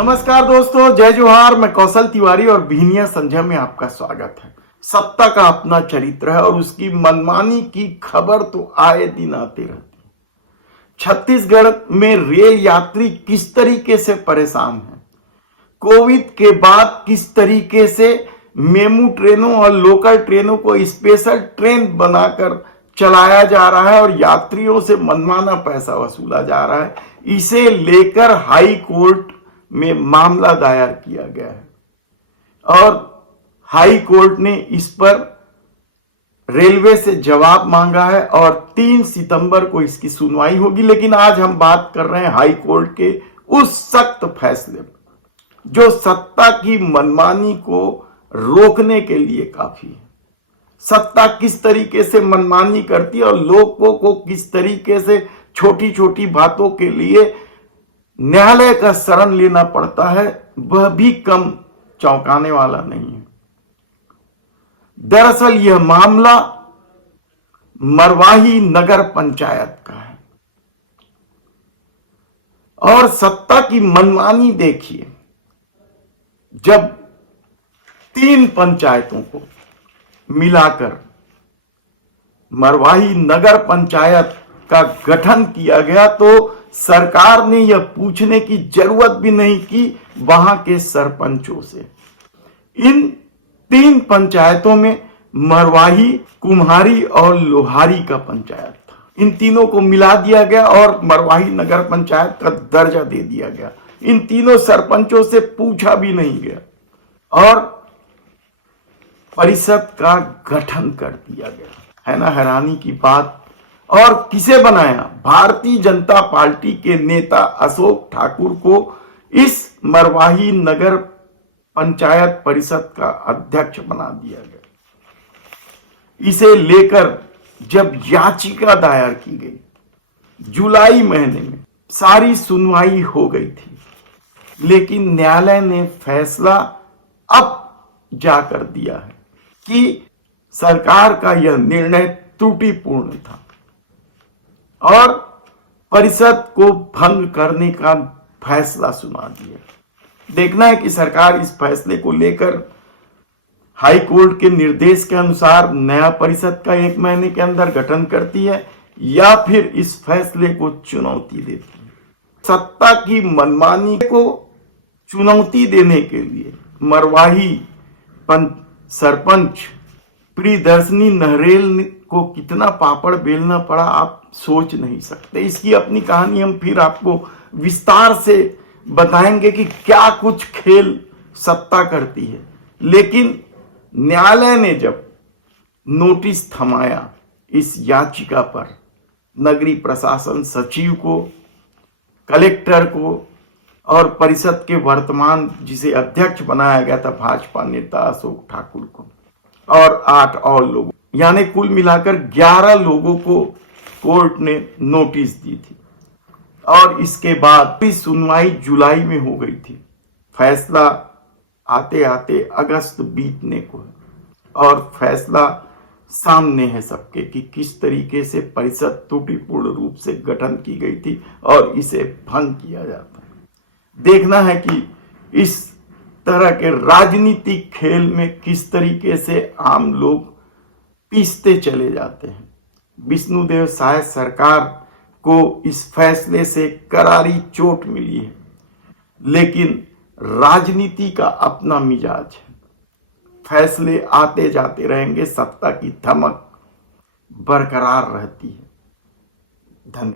नमस्कार दोस्तों, जय जोहार। मैं कौशल तिवारी और भिनिया संध्या में आपका स्वागत है। सत्ता का अपना चरित्र है और उसकी मनमानी की खबर तो आए दिन आती रहती है। छत्तीसगढ़ में रेल यात्री किस तरीके से परेशान हैं, कोविड के बाद किस तरीके से मेमू ट्रेनों और लोकल ट्रेनों को स्पेशल ट्रेन बनाकर चलाया जा रहा है और यात्रियों से मनमाना पैसा वसूला जा रहा है, इसे लेकर हाई कोर्ट में मामला दायर किया गया है और हाई कोर्ट ने इस पर रेलवे से जवाब मांगा है और 3 सितंबर को इसकी सुनवाई होगी। लेकिन आज हम बात कर रहे हैं हाई कोर्ट के उस सख्त फैसले पर जो सत्ता की मनमानी को रोकने के लिए काफी है। सत्ता किस तरीके से मनमानी करती है और लोगों को किस तरीके से छोटी छोटी बातों के लिए न्यायालय का शरण लेना पड़ता है, वह भी कम चौंकाने वाला नहीं है। दरअसल यह मामला मरवाही नगर पंचायत का है और सत्ता की मनमानी देखिए। जब 3 पंचायतों को मिलाकर मरवाही नगर पंचायत का गठन किया गया तो सरकार ने यह पूछने की जरूरत भी नहीं की वहां के सरपंचों से। इन 3 पंचायतों में मरवाही, कुम्हारी और लोहारी का पंचायत था। इन तीनों को मिला दिया गया और मरवाही नगर पंचायत का दर्जा दे दिया गया। इन तीनों सरपंचों से पूछा भी नहीं गया और परिषद का गठन कर दिया गया। है ना हैरानी की बात। और किसे बनाया? भारतीय जनता पार्टी के नेता अशोक ठाकुर को इस मरवाही नगर पंचायत परिषद का अध्यक्ष बना दिया गया। इसे लेकर जब याचिका दायर की गई जुलाई महीने में, सारी सुनवाई हो गई थी, लेकिन न्यायालय ने फैसला अब जाकर दिया है कि सरकार का यह निर्णय त्रुटिपूर्ण था और परिषद को भंग करने का फैसला सुना दिया। देखना है कि सरकार इस फैसले को लेकर हाई कोर्ट के निर्देश के अनुसार नया परिषद का 1 महीने के अंदर गठन करती है या फिर इस फैसले को चुनौती देती है। सत्ता की मनमानी को चुनौती देने के लिए मरवाही सरपंच प्रियदर्शनी नहरेल को कितना पापड़ बेलना पड़ा, आप सोच नहीं सकते। इसकी अपनी कहानी हम फिर आपको विस्तार से बताएंगे कि क्या कुछ खेल सत्ता करती है। लेकिन न्यायालय ने जब नोटिस थमाया इस याचिका पर, नगरीय प्रशासन सचिव को, कलेक्टर को और परिषद के वर्तमान जिसे अध्यक्ष बनाया गया था भाजपा नेता अशोक ठाकुर को और 8 और लोगों, यानी कुल मिलाकर 11 लोगों को कोर्ट ने नोटिस दी थी और इसके बाद सुनवाई जुलाई में हो गई थी। फैसला आते आते अगस्त बीतने को है और फैसला सामने है सबके कि किस तरीके से परिषद त्रुटिपूर्ण रूप से गठन की गई थी और इसे भंग किया जाता है। देखना है कि इस तरह के राजनीतिक खेल में किस तरीके से आम लोग पीसते चले जाते हैं। विष्णुदेव साय सरकार को इस फैसले से करारी चोट मिली है, लेकिन राजनीति का अपना मिजाज है। फैसले आते जाते रहेंगे, सत्ता की धमक बरकरार रहती है। धन्यवाद।